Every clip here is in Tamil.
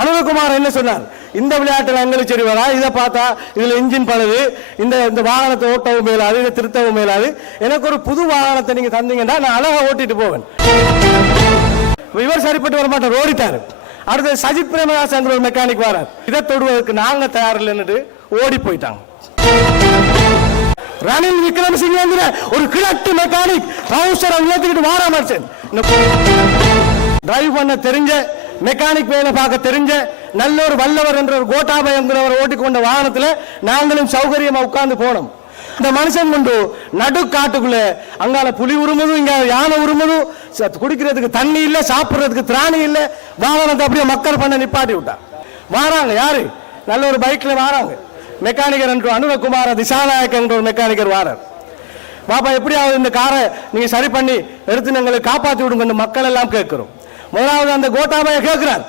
அனுரகுமார் என்ன சொன்னார்? இந்த விளையாட்டில் எங்களுக்கு சரி வரா இதை பார்த்தா இதில் இன்ஜின் பழுது இந்த இந்த வாகனத்தை ஓட்டவும் மேலாது இதை திருத்தவும் மேலாது. எனக்கு ஒரு புது வாகனத்தை நீங்கள் தந்தீங்கன்னா நான் அழகாக ஓட்டிட்டு போவேன். இவர் சரிப்பட்டு வர மாட்டார் ஓடிட்டாரு. அடுத்து சஜித் பிரேமதாசங்கிற ஒரு மெக்கானிக் வரார். இதை தொடுவதற்கு நாங்க தயார் இல்லைன்னுட்டு ஓடி போயிட்டாங்க. ரணில் விக்ரமசிங்க ஒரு கிழட்டு மெக்கானிக் ட்ரௌசரை உயர்த்திக்கிட்டு வாராமல் டிரைவ் பண்ண தெரிஞ்ச மெக்கானிக் வேலை பார்க்க தெரிஞ்ச நல்ல ஒரு வல்லவர் என்ற ஒரு கோட்டாபயங்கிறவர் ஓட்டிக்கொண்ட வாகனத்தில் நாங்களும் சௌகரியமா உட்கார்ந்து போனோம். இந்த மனுஷன் கொண்டு நடு காட்டுக்குள்ள அங்கால புலி உருமதும் இங்க யானை உருமதும் ச- குடிக்கிறதுக்கு தண்ணி இல்ல சாப்பிடுறதுக்கு திராணி இல்ல வாகனத்தை அப்படியே மக்கள் பண்ண நிப்பாட்டி விட்டான். வாராங்க யாரு? நல்ல ஒரு பைக்ல வாராங்க. மெக்கானிக்கர் என்று அனுரகுமார திசாநாயக் என்ற ஒரு மெக்கானிக்கர் வாரார். பாப்பா எப்படியாவது இந்த காரை நீங்க சரி பண்ணி எடுத்து எங்களை காப்பாத்தி விடுங்க மக்கள் எல்லாம் கேட்கிறோம். முதலாவது அந்த கோட்டாபாய கேட்கிறார்.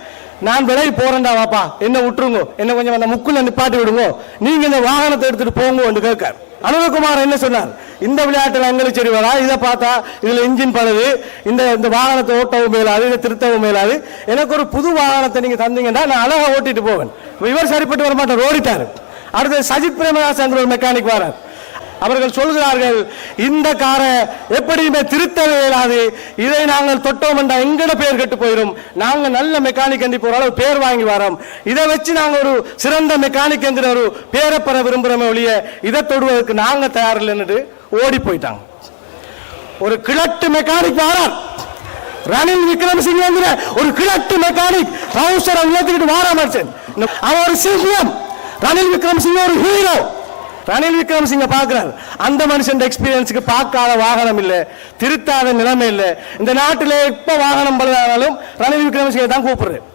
நான் விலகி போறேன்டா வாப்பா. என்ன விட்டுருங்க என்ன கொஞ்சம் அந்த முக்குல நிப்பாட்டி விடுங்க. நீங்க இந்த வாகனத்தை எடுத்துட்டு போங்க என்று கேட்கார் அனுரகுமார் என்ன சொன்னார்? இந்த விளையாட்டுல எங்களுக்கு சரி வரா இதை பார்த்தா இதுல இன்ஜின் பழுது. இந்த இந்த வாகனத்தை ஓட்டவும் மேலாது. இதை திருத்தவும் மேலாது. எனக்கு ஒரு புது வாகனத்தை நீங்க தந்தீங்கன்னா நான் அழகா ஓட்டிட்டு போவேன். இவர் சரிப்பட்டு வர மாட்டேன் ஓடிட்டாரு. அடுத்து சஜித் பிரேமதாசன் ஒரு மெக்கானிக் வரார். அவர்கள் சொல்கிறார்கள் இந்த காரை எப்படியுமே திருத்த இயலாது இதை நாங்கள் தொட்டோம் என்றால் எங்கட பேர் கெட்டு போயிடும் நாங்கள் நல்ல மெக்கானிக் என்று இப்போ ஓரளவு பேர் வாங்கி வரோம். இதை வச்சு நாங்கள் ஒரு சிறந்த மெக்கானிக் என்கிற ஒரு பேரை பெற விரும்புகிறோமே ஒழிய இதை தொடுவதற்கு நாங்கள் தயார் இல்லைன்னுட்டு ஓடி போயிட்டாங்க. ஒரு கிழட்டு மெக்கானிக் வாரார். ரணில் விக்ரமசிங்க ஒரு கிழட்டு மெக்கானிக் ட்ரௌசரை உயர்த்திக்கிட்டு வாரா மனுஷன் அவன் ஒரு சிங்கம் ரணில் விக்ரமசிங்க ஒரு ஹீரோ ரணில் விக்ரமசிங்க பார்க்கிறார். அந்த மனுஷன் எக்ஸ்பீரியன்ஸுக்கு பார்க்காத வாகனம் இல்ல. திருத்தாத நிலைமை இல்ல. இந்த நாட்டிலே எப்ப வாகனம் பழுதானாலும் ரணில் விக்ரமசிங்க தான் கூப்பிடுறேன்.